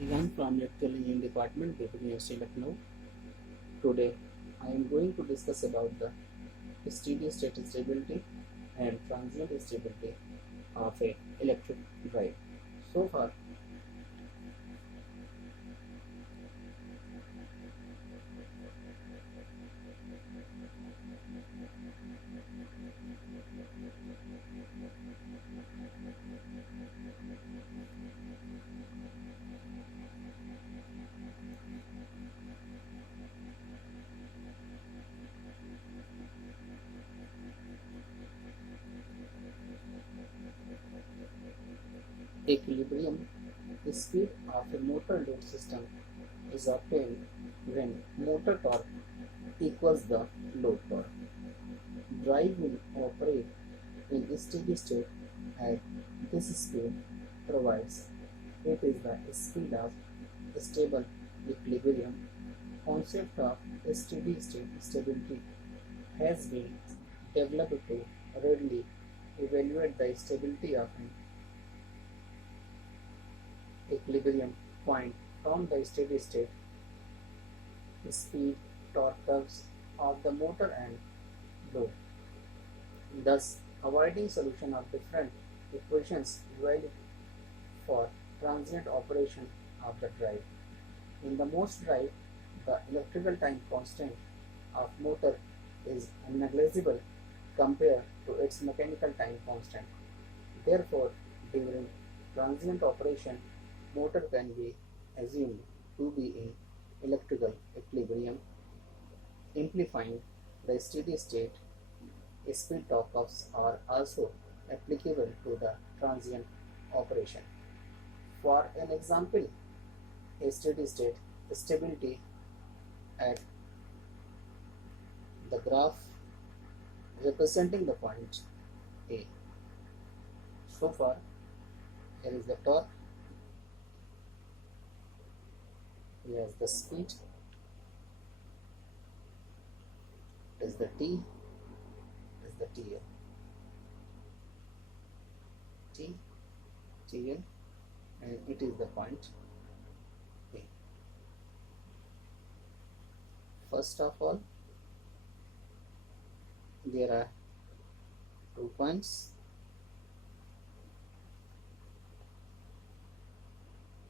Began from Lecture-8 department, Basic University, Lucknow. Today, I am going to discuss about the steady state stability and transient stability of a electric drive. So far, equilibrium speed of a motor load system is obtained when motor torque equals the load torque. Drive will operate in steady state at this speed provides it is the speed of stable equilibrium. Concept of steady state stability has been developed to readily evaluate the stability of an equilibrium point from the steady state speed torque curves of the motor and load, thus avoiding solution of different equations valid for transient operation of the drive. In the most drive, the electrical time constant of motor is negligible compared to its mechanical time constant. Therefore, during transient operation, motor can be assumed to be in electrical equilibrium, amplifying the steady state speed torque curves are also applicable to the transient operation. For an example, a steady state stability at the graph representing the point A. So far, here is the torque, here is the speed, is the T, is the TL. T, TL, and it is the point A. First of all, there are 2 points.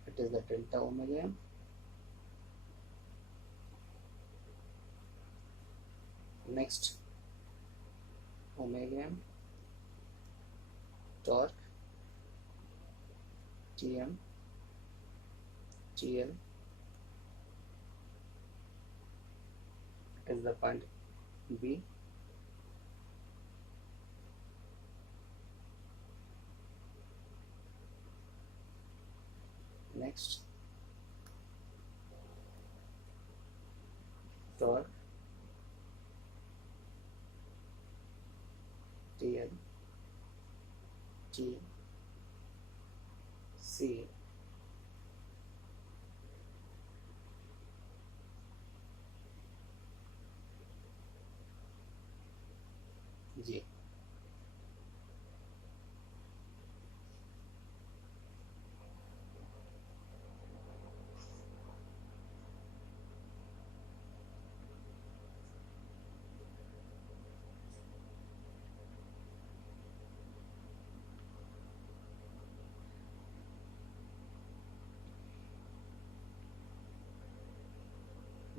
It is the delta omega m. Next, omega m, torque, Tm, TL. It is the point B. Next, torque, TL, T, C, G.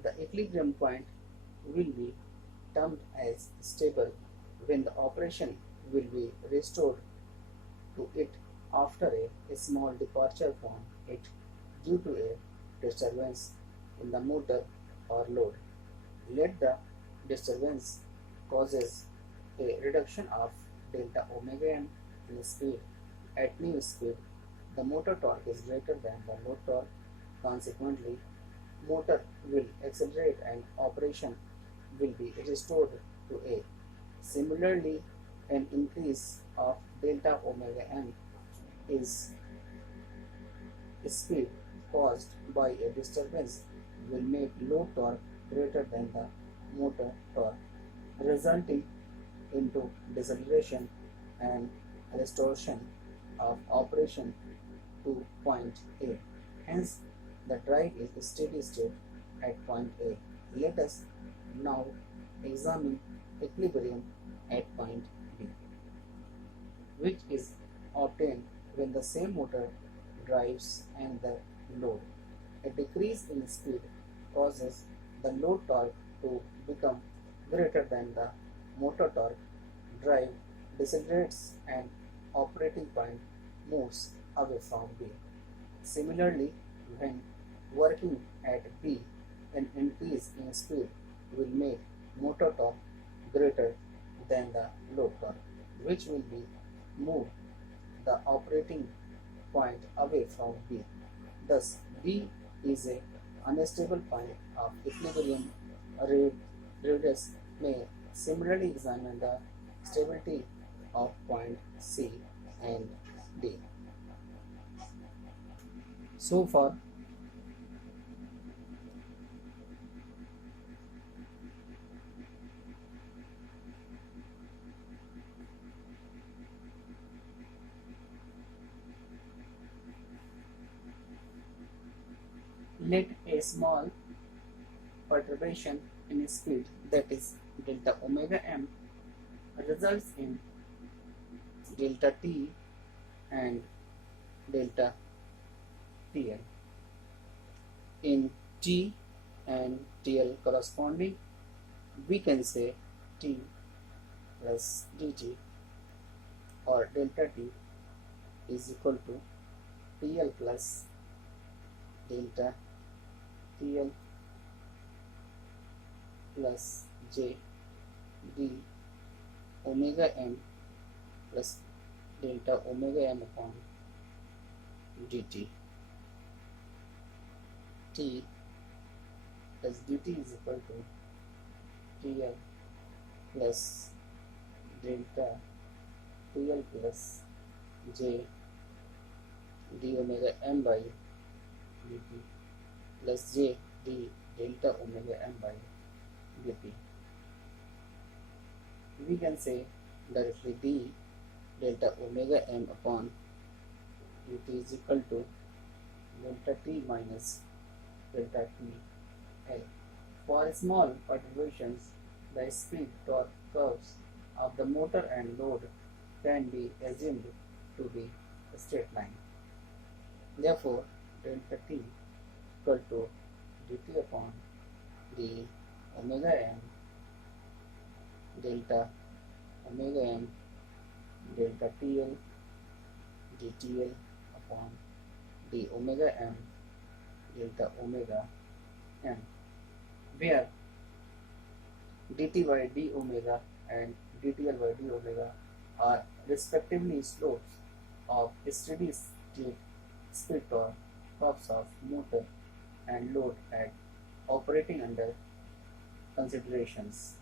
The equilibrium point will be termed as stable when the operation will be restored to it after a small departure from it due to a disturbance in the motor or load. Let the disturbance causes a reduction of delta omega m in speed. At new speed, the motor torque is greater than the load torque. Consequently, motor will accelerate and operation will be restored to A. Similarly, an increase of delta omega m is speed caused by a disturbance will make load torque greater than the motor torque, resulting into deceleration and restoration of operation to point A. Hence, the drive is steady state at point A. Let us now examine equilibrium at point B, which is obtained when the same motor drives and the load. A decrease in speed causes the load torque to become greater than the motor torque. Drive decelerates and operating point moves away from B. Similarly, when working at B, an increase in speed will make motor torque greater than the load torque, which will be move the operating point away from B. Thus, B is a unstable point of equilibrium. Readers may similarly examine the stability of point C and D. So far, let a small perturbation in speed, that is delta omega m, results in delta t and delta TL. In t and TL corresponding, we can say t plus dt or delta t is equal to TL plus delta TL plus j d omega m plus delta omega m upon dt. T plus dt is equal to TL plus delta TL plus j d omega m by dt plus j d delta omega m by dt. We can say directly d delta omega m upon dt is equal to delta t minus delta t L. For small perturbations, the speed torque curves of the motor and load can be assumed to be a straight line. Therefore, delta t equal to dt upon d omega m delta omega m delta TL dTL upon d omega m delta omega m, where dt by d omega and dTL by d omega are respectively slopes of steady state speed torque curves of motor and load at operating under considerations.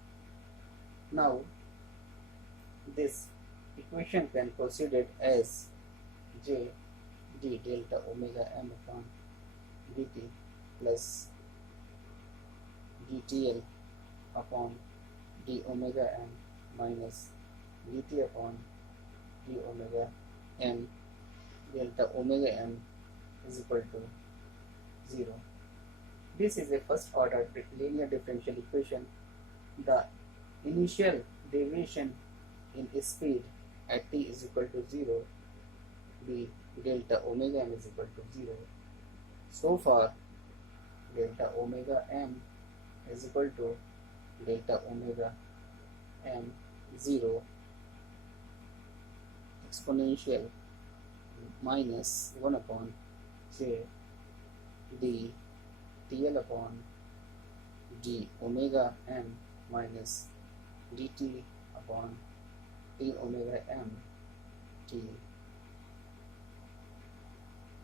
Now, this equation can proceed as j d delta omega m upon dt plus dTL upon d omega m minus dt upon d omega m delta omega m is equal to 0. This is a first order linear differential equation. The initial deviation in speed at t is equal to 0, the delta omega m is equal to 0. So far, delta omega m is equal to delta omega m 0 exponential minus 1 upon j d TL upon d omega m minus dt upon d omega m t.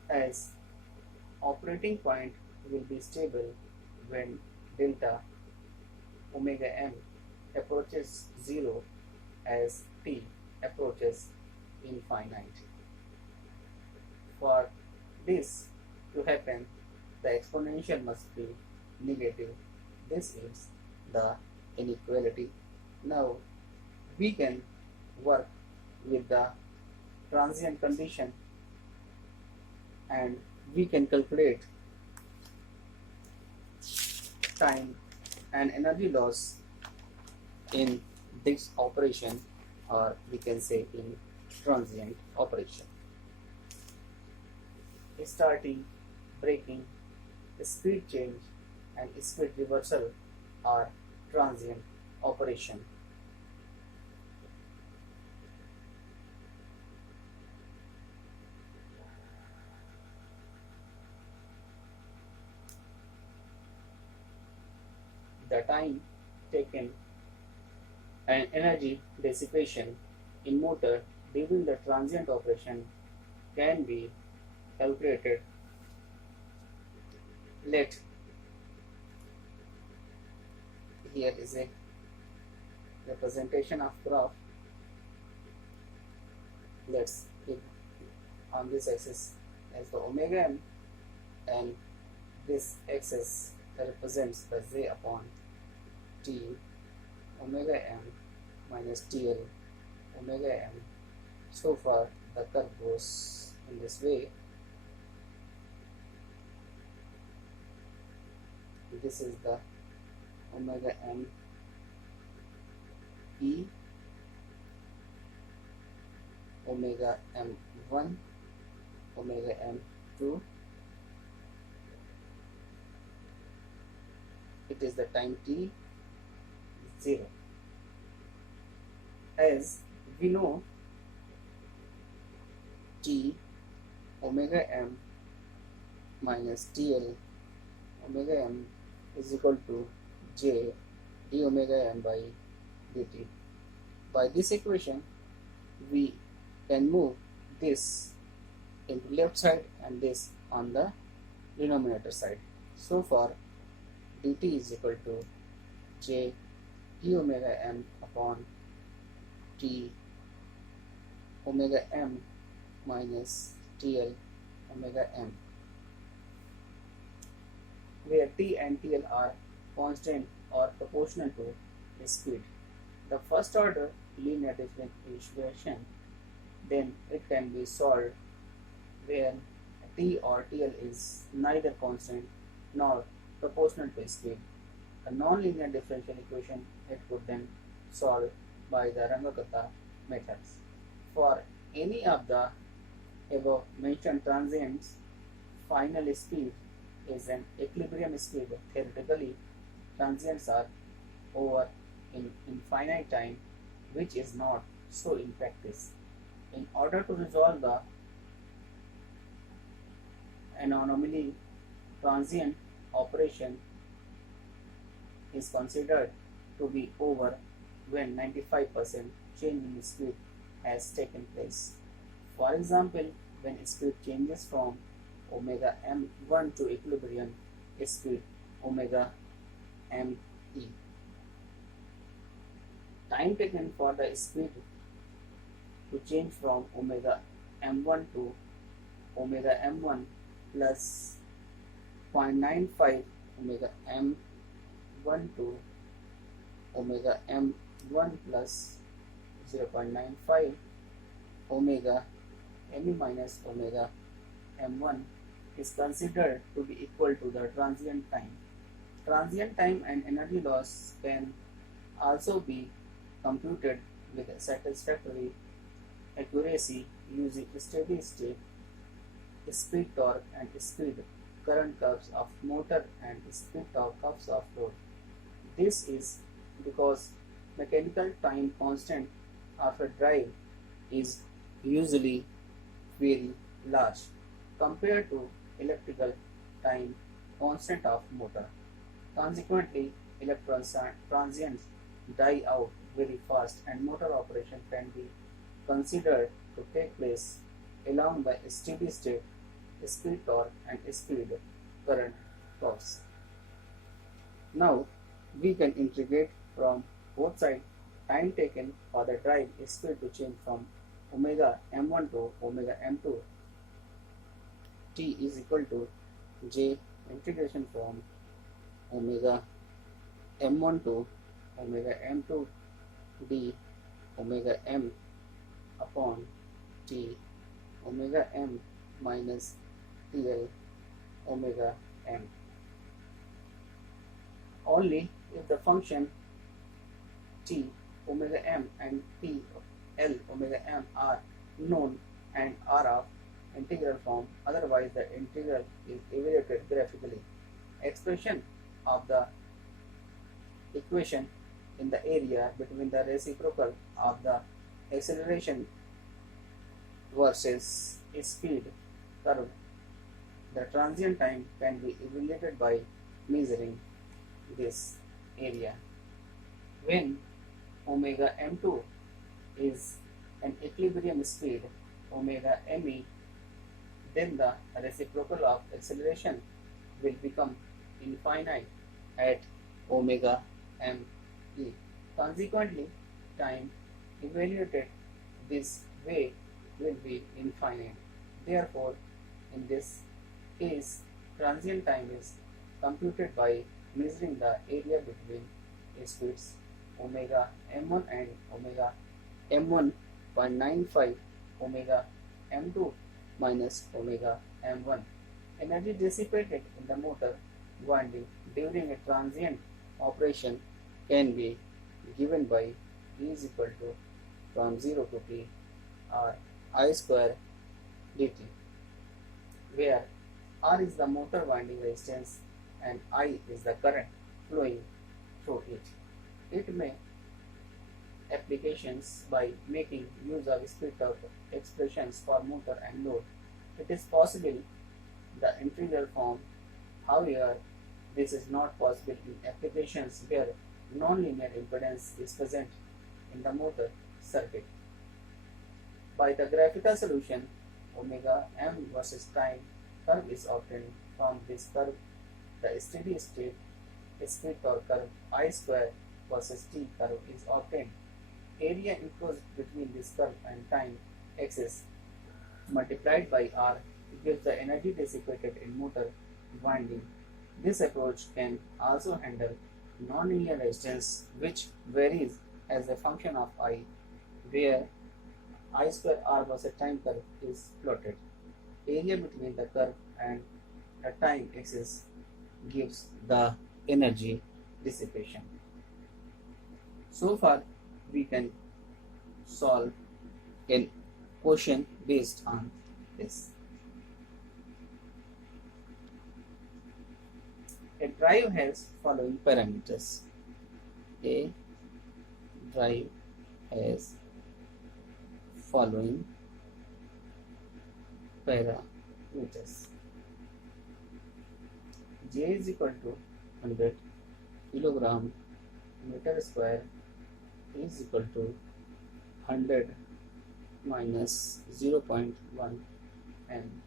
As operating point will be stable when delta omega m approaches 0 as t approaches infinite. For this to happen, the exponential must be negative. This is the inequality. Now we can work with the transient condition and we can calculate time and energy loss in this operation, or we can say in transient operation. Starting, braking, speed change and speed reversal are transient operation. The time taken and energy dissipation in motor during the transient operation can be calculated. Let here is a representation of graph. Let's keep on this axis as the omega m, and this axis represents the j upon t omega m minus TL omega m. So far the curve goes in this way. This is the omega m e omega m1 omega m2. It is the time t 0. As we know, t omega m minus TL omega m is equal to j d omega m by dt. By this equation, we can move this into left side and this on the denominator side. So far, dt is equal to j d omega m upon t omega m minus TL omega m, where t and TL are constant or proportional to the speed. The first order linear differential equation, then it can be solved where t or TL is neither constant nor proportional to speed. A non-linear differential equation, it could then solve by the Rangakata methods. For any of the above mentioned transients, final speed is an equilibrium speed. Theoretically, transients are over in infinite time, which is not so in practice. In order to resolve the anomaly, transient operation is considered to be over when 95% change in speed has taken place. For example, when speed changes from omega m1 to equilibrium speed omega m e. Time taken for the speed to change from omega m1 to omega m1 plus 0.95 omega m1 to omega m1 plus 0.95 omega m minus omega m1 is considered to be equal to the transient time. Transient time and energy loss can also be computed with satisfactory accuracy using steady state speed torque and speed current curves of motor and speed torque curves of load. This is because mechanical time constant of a drive is usually very large compared to electrical time constant of motor. Consequently, electron transients die out very fast and motor operation can be considered to take place along by steady state speed torque and speed current curves. Now we can integrate from both sides time taken for the drive speed to change from omega m1 to omega m2. T is equal to j integration from omega m1 to omega m2 d omega m upon t omega m minus TL omega m. only if the function t omega m and t l omega m are known and are of integral form, otherwise the integral is evaluated graphically. Expression of the equation in the area between the reciprocal of the acceleration versus speed curve. The transient time can be evaluated by measuring this area. When omega m2 is an equilibrium speed omega me, then the reciprocal of acceleration will become infinite at omega me. Consequently, time evaluated this way will be infinite. Therefore, in this case, transient time is computed by measuring the area between speeds omega m1 and omega m1.95 omega m2 minus omega m1. Energy dissipated in the motor winding during a transient operation can be given by E is equal to from 0 to t or I square dt, where R is the motor winding resistance and I is the current flowing through it. It may applications by making use of speed torque expressions for motor and load. It is possible the integral form. However, this is not possible in applications where nonlinear impedance is present in the motor circuit. By the graphical solution, omega m versus time curve is obtained. From this curve, the steady state speed torque curve I square versus t curve is obtained. Area enclosed between this curve and time axis multiplied by R gives the energy dissipated in motor winding. This approach can also handle nonlinear resistance, which varies as a function of I, where I square R versus time curve is plotted. Area between the curve and the time axis gives the energy dissipation. So far, we can solve a question based on this. A drive has following parameters. A drive has following parameters. J is equal to 100 kilogram meter square is equal to 100 minus 0.1 m.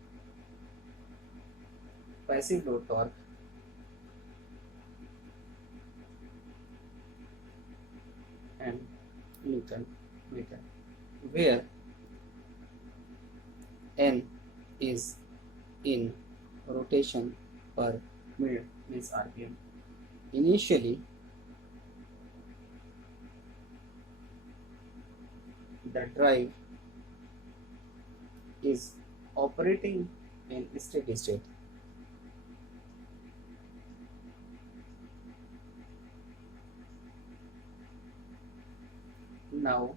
Passive load torque and Newton meter, where n is in rotation per minute means RPM. Initially, the drive is operating in steady state. Now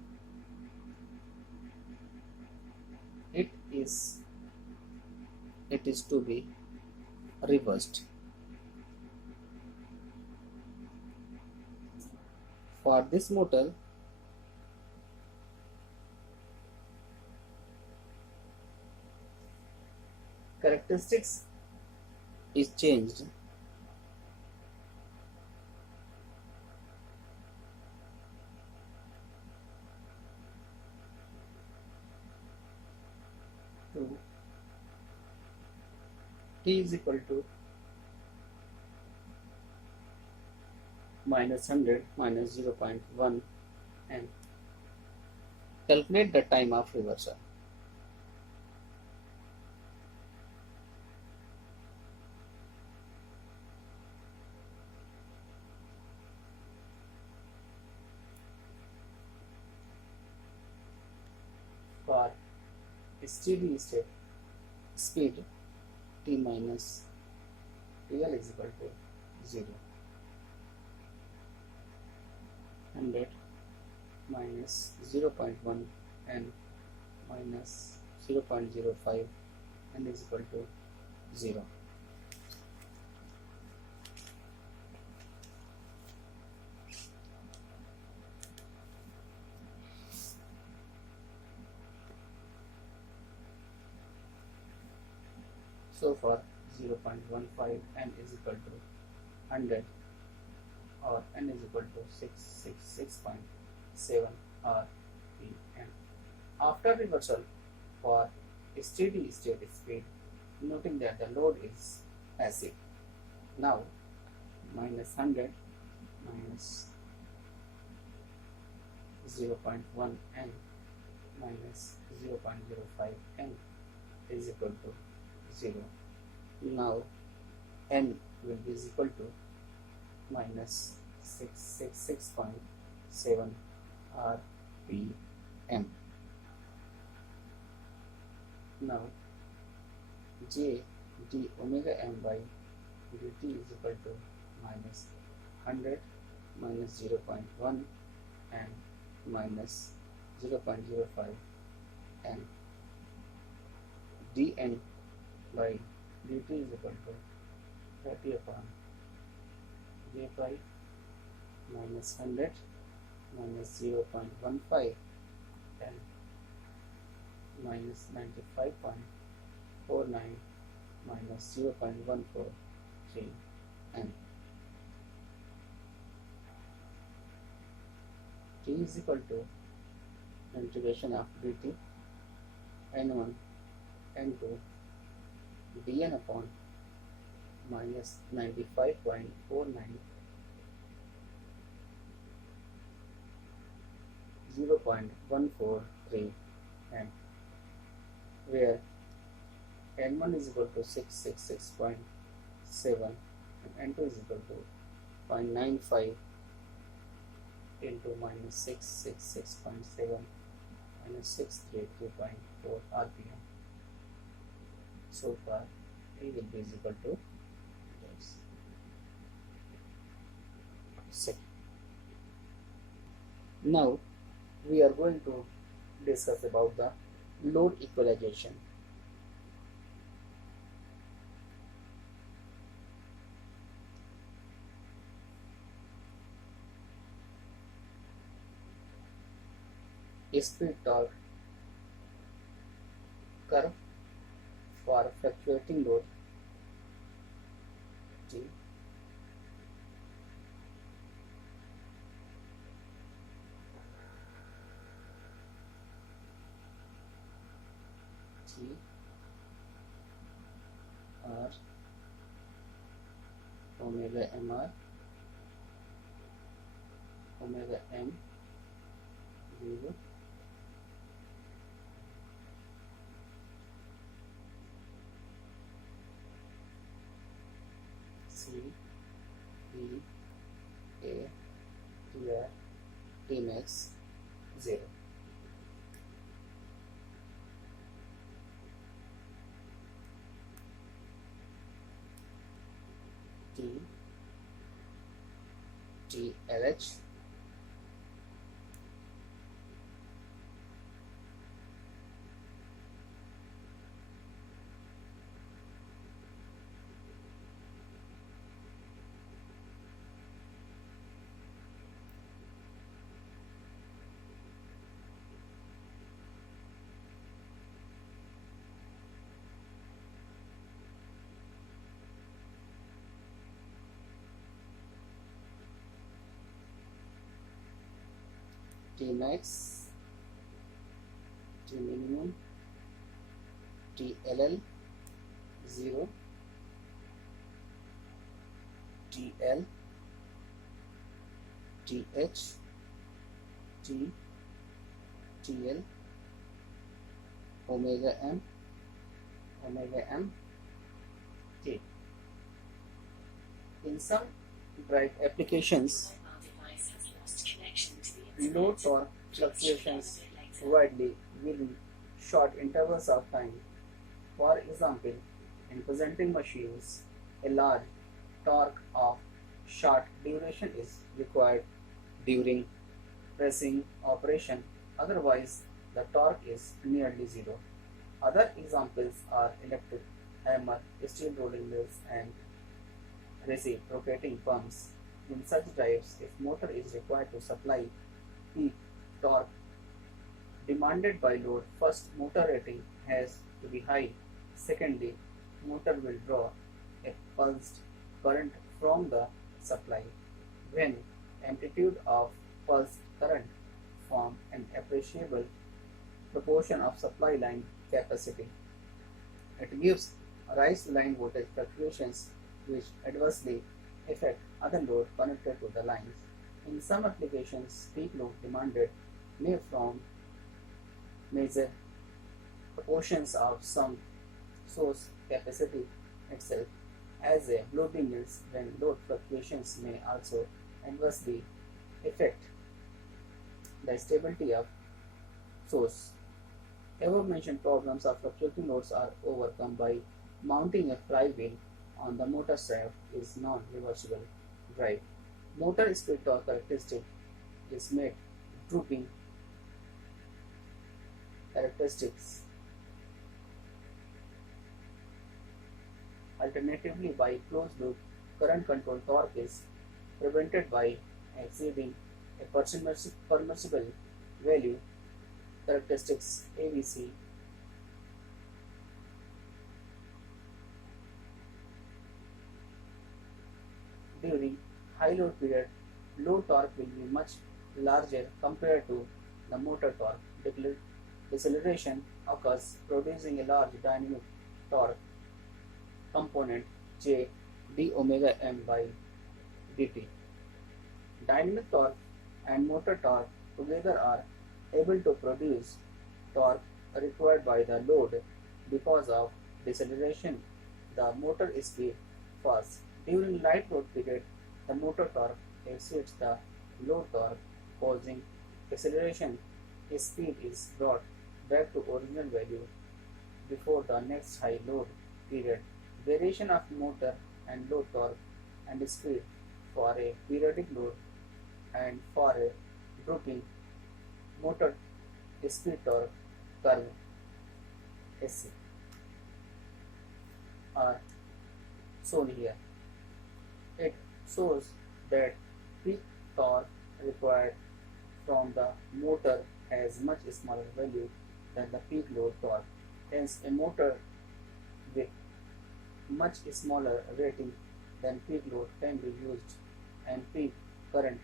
it is to be reversed. For this motor, characteristics is changed to T is equal to minus 100 minus 0.1 and calculate the time of reversal. For steady state speed, T minus TL is equal to 0. minus 0.1 n minus 0.05 n is equal to 0. So for 0.15 n is equal to 100 or n is equal to 666.7 rpm. After reversal for steady state speed, noting that the load is passive. Now minus 100 minus 0.1 n minus 0.05 n is equal to 0. Now n will be equal to minus 666.7 rpm. Now j d omega m by dt is equal to minus 100 minus 0.1 and minus 0.05 and dn by dt is equal to 30 upon j pi minus 100 minus 0.15 and minus 95.49 minus 0.143 n. T is equal to integration of dt n1 n2 dn upon minus 95.49 0.143 n, where n1 is equal to 666.7 and n2 is equal to 0.95 into minus 666.7 minus 633.4 rpm. So far A will be equal to this. Now we are going to discuss about the load equalization. Speed torque curve for fluctuating load T R omega mr omega m 0 C E A T R T max 0. T LH T max, T minimum, TLL 0, TL, TH, T, TL, omega M, T. In some drive applications, load torque fluctuations widely within short intervals of time. For example, in presenting machines, a large torque of short duration is required during pressing operation, otherwise the torque is nearly zero. Other examples are electric hammer, steel rolling mills, and reciprocating pumps. In such drives, if motor is required to supply peak torque demanded by load, first motor rating has to be high. Secondly, motor will draw a pulsed current from the supply. When amplitude of pulsed current form an appreciable proportion of supply line capacity, it gives rise to line voltage fluctuations which adversely affect other load connected to the lines. In some applications, peak load demanded may from major proportions of some source capacity itself. As a bloody mills, when load fluctuations may also adversely affect the stability of source. Above-mentioned problems of fluctuating loads are overcome by mounting a flywheel on the motor shaft is non-reversible drive. Motor speed torque characteristic is made drooping characteristics. Alternatively, by closed loop, current control torque is prevented by exceeding a permissible value characteristics ABC. During high load period, low torque will be much larger compared to the motor torque. Deceleration occurs, producing a large dynamic torque component J d omega m by dt. Dynamic torque and motor torque together are able to produce torque required by the load because of deceleration. The motor speed fast. During light load period, the motor torque exceeds the load torque, causing deceleration. Speed is brought back to original value before the next high load period. Variation of motor and load torque and speed for a periodic load and for a drooping motor speed torque curve SC are shown here. It shows that peak torque required from the motor has much smaller value than the peak load torque. Hence, a motor with much smaller rating than peak load can be used, and peak current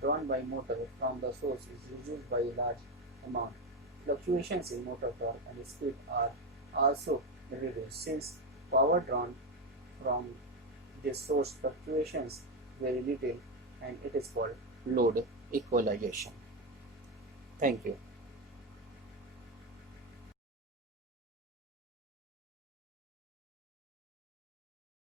drawn by motor from the source is reduced by a large amount. Fluctuations in motor torque and speed are also reduced since power drawn from this source fluctuations very little, and it is called load equalization. Thank you.